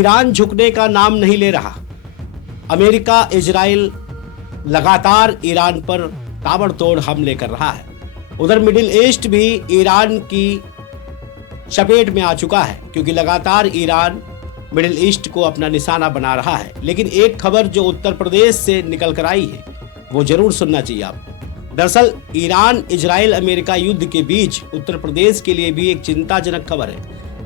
Iran झुकने का नाम नहीं ले रहा। अमेरिका, इजराइल लगातार ईरान पर ताबड़तोड़ हमले कर रहा है। उधर मिडिल ईस्ट भी ईरान की चपेट में आ चुका है, क्योंकि लगातार ईरान मिडिल ईस्ट को अपना निशाना बना रहा है। लेकिन एक खबर जो उत्तर प्रदेश से निकल कर आई है वो जरूर सुनना चाहिए आपको। दरअसल ईरान इजराइल अमेरिका युद्ध के बीच उत्तर प्रदेश के लिए भी एक चिंताजनक खबर है।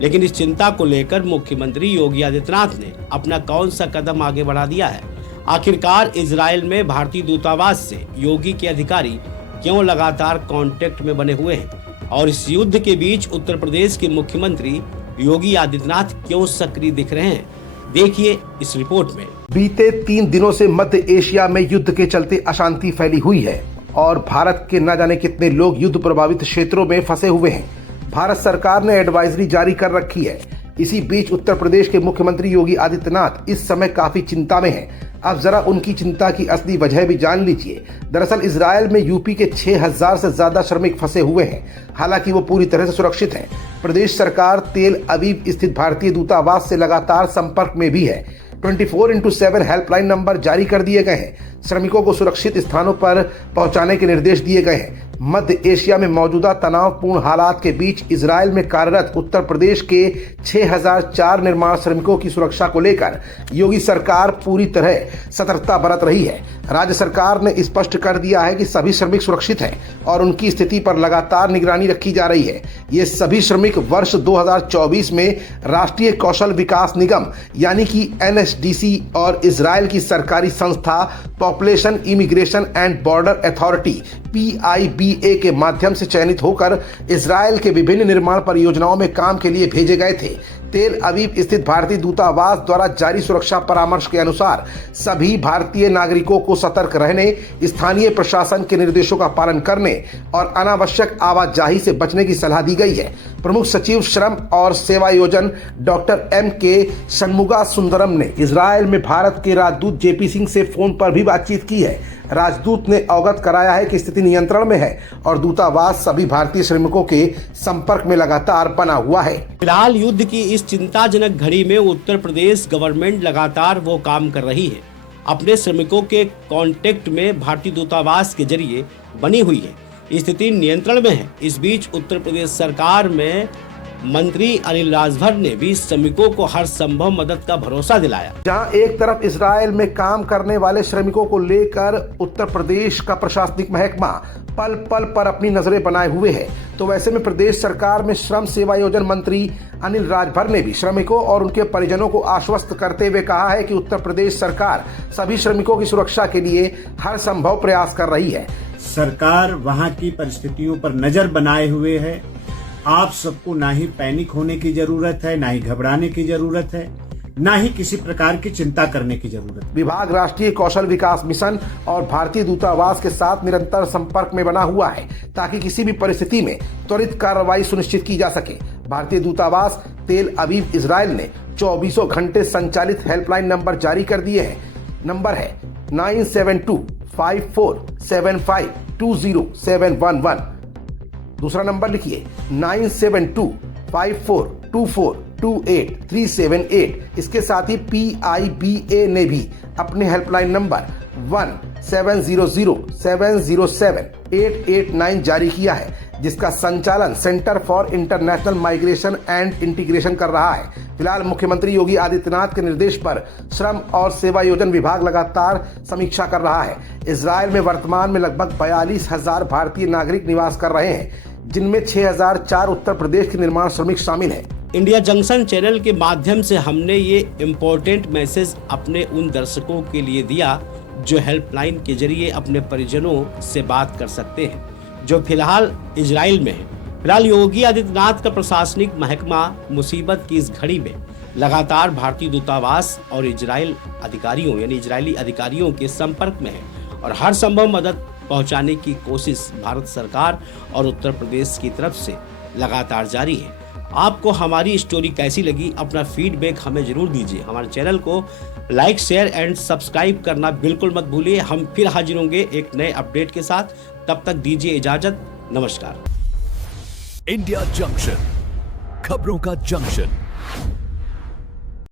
लेकिन इस चिंता को लेकर मुख्यमंत्री योगी आदित्यनाथ ने अपना कौन सा कदम आगे बढ़ा दिया है? आखिरकार इजराइल में भारतीय दूतावास से योगी के अधिकारी क्यों लगातार कांटेक्ट में बने हुए हैं? और इस युद्ध के बीच उत्तर प्रदेश के मुख्यमंत्री योगी आदित्यनाथ क्यों सक्रिय दिख रहे हैं? देखिए इस रिपोर्ट में। बीते 3 दिनों से मध्य एशिया में युद्ध के चलते अशांति फैली हुई है और भारत के न जाने कितने लोग युद्ध प्रभावित क्षेत्रों में फंसे हुए हैं। भारत सरकार ने एडवाइजरी जारी कर रखी है। इसी बीच उत्तर प्रदेश के मुख्यमंत्री योगी आदित्यनाथ इस समय काफी चिंता में हैं। अब जरा उनकी चिंता की असली वजह भी जान लीजिए। दरअसल इजराइल में यूपी के 6000 से ज्यादा श्रमिक फंसे हुए हैं। हालांकि वो पूरी तरह से सुरक्षित हैं। प्रदेश सरकार तेल अवीव स्थित भारतीय दूतावास से लगातार संपर्क में भी है। 24x7 हेल्पलाइन नंबर जारी कर दिए गए हैं। श्रमिकों को सुरक्षित स्थानों पर पहुंचाने के निर्देश दिए गए हैं। मध्य एशिया में मौजूदा तनावपूर्ण हालात के बीच इजराइल में कार्यरत उत्तर प्रदेश के 6004 निर्माण श्रमिकों की सुरक्षा को लेकर योगी सरकार पूरी तरह सतर्कता बरत रही है। राज्य सरकार ने स्पष्ट कर दिया है कि सभी श्रमिक सुरक्षित हैं और उनकी स्थिति पर लगातार निगरानी रखी जा रही है। ये सभी श्रमिक वर्ष 2024 में राष्ट्रीय कौशल विकास निगम यानी कि NSDC और इजराइल की सरकारी संस्था population immigration and border authority PIBA के माध्यम से चयनित होकर इजराइल के विभिन्न निर्माण परियोजनाओं में काम के लिए भेजे गए थे। तेल अवीव स्थित भारतीय दूतावास द्वारा जारी सुरक्षा परामर्श के अनुसार सभी भारतीय नागरिकों को सतर्क रहने, स्थानीय प्रशासन के निर्देशों का पालन करने और अनावश्यक आवाजाही से बचने की सलाह दी गई है। प्रमुख सचिव श्रम और सेवायोजन डॉक्टर MK षणमुगा सुंदरम ने इजराइल में भारत के राजदूत JP सिंह से फोन पर भी बातचीत की है। राजदूत ने अवगत कराया है कि स्थिति नियंत्रण में है और दूतावास सभी भारतीय श्रमिकों के संपर्क में लगातार बना हुआ है। फिलहाल युद्ध की इस चिंताजनक घड़ी में उत्तर प्रदेश गवर्नमेंट लगातार वो काम कर रही है। अपने श्रमिकों के कांटेक्ट में भारतीय दूतावास के जरिए बनी हुई है। स्थिति नियंत्रण में है। इस बीच उत्तर प्रदेश सरकार में मंत्री अनिल राजभर ने भी श्रमिकों को हर संभव मदद का भरोसा दिलाया। जहां एक तरफ इजराइल में काम करने वाले श्रमिकों को लेकर उत्तर प्रदेश का प्रशासनिक महकमा पल पल पर अपनी नजरें बनाए हुए है, तो वैसे में प्रदेश सरकार में श्रम सेवायोजन मंत्री अनिल राजभर ने भी श्रमिकों और उनके परिजनों को आश्वस्त करते हुए कहा है कि उत्तर प्रदेश सरकार सभी श्रमिकों की सुरक्षा के लिए हर संभव प्रयास कर रही है। सरकार वहां की परिस्थितियों पर नजर बनाए हुए है। आप सबको ना ही पैनिक होने की जरूरत है, ना ही घबराने की जरूरत है, ना ही किसी प्रकार की चिंता करने की जरूरत है। विभाग राष्ट्रीय कौशल विकास मिशन और भारतीय दूतावास के साथ निरंतर संपर्क में बना हुआ है ताकि किसी भी परिस्थिति में त्वरित कार्रवाई सुनिश्चित की जा सके। भारतीय दूतावास तेल अवीव इजराइल ने 24 घंटे संचालित हेल्पलाइन नंबर जारी कर दिए हैं। नंबर है 972547520711। दूसरा नंबर लिखिए 972542428378। इसके साथ ही PIBA ने भी अपने हेल्पलाइन नंबर 1700707889 जारी किया है, जिसका संचालन centre for international migration and integration कर रहा है। फिलहाल मुख्यमंत्री योगी आदित्यनाथ के निर्देश पर श्रम और सेवायोजन विभाग लगातार समीक्षा कर रहा है। इजराइल में वर्तमान में लगभग 42,000 भारतीय नागरिक निवास कर रहे हैं, जिनमें 6004 उत्तर प्रदेश के निर्माण श्रमिक शामिल हैं। इंडिया जंक्शन चैनल के माध्यम से हमने ये इम्पोर्टेंट मैसेज अपने उन दर्शकों के लिए दिया जो हेल्पलाइन के जरिए अपने परिजनों से बात कर सकते हैं, जो फिलहाल इजराइल में है। फिलहाल योगी आदित्यनाथ का प्रशासनिक महकमा मुसीबत की इस घड़ी में लगातार भारतीय दूतावास और इजराइल अधिकारियों यानी इजरायली अधिकारियों के संपर्क में है और हर संभव मदद पहुंचाने की कोशिश भारत सरकार और उत्तर प्रदेश की तरफ से लगातार जारी है। आपको हमारी स्टोरी कैसी लगी? अपना फीडबैक हमें जरूर दीजिए। हमारे चैनल को लाइक, शेयर एंड सब्सक्राइब करना बिल्कुल मत भूलिए। हम फिर हाजिर होंगे एक नए अपडेट के साथ। तब तक दीजिए इजाजत। नमस्कार। इंडिया जंक्शन, खबरों का जंक्शन।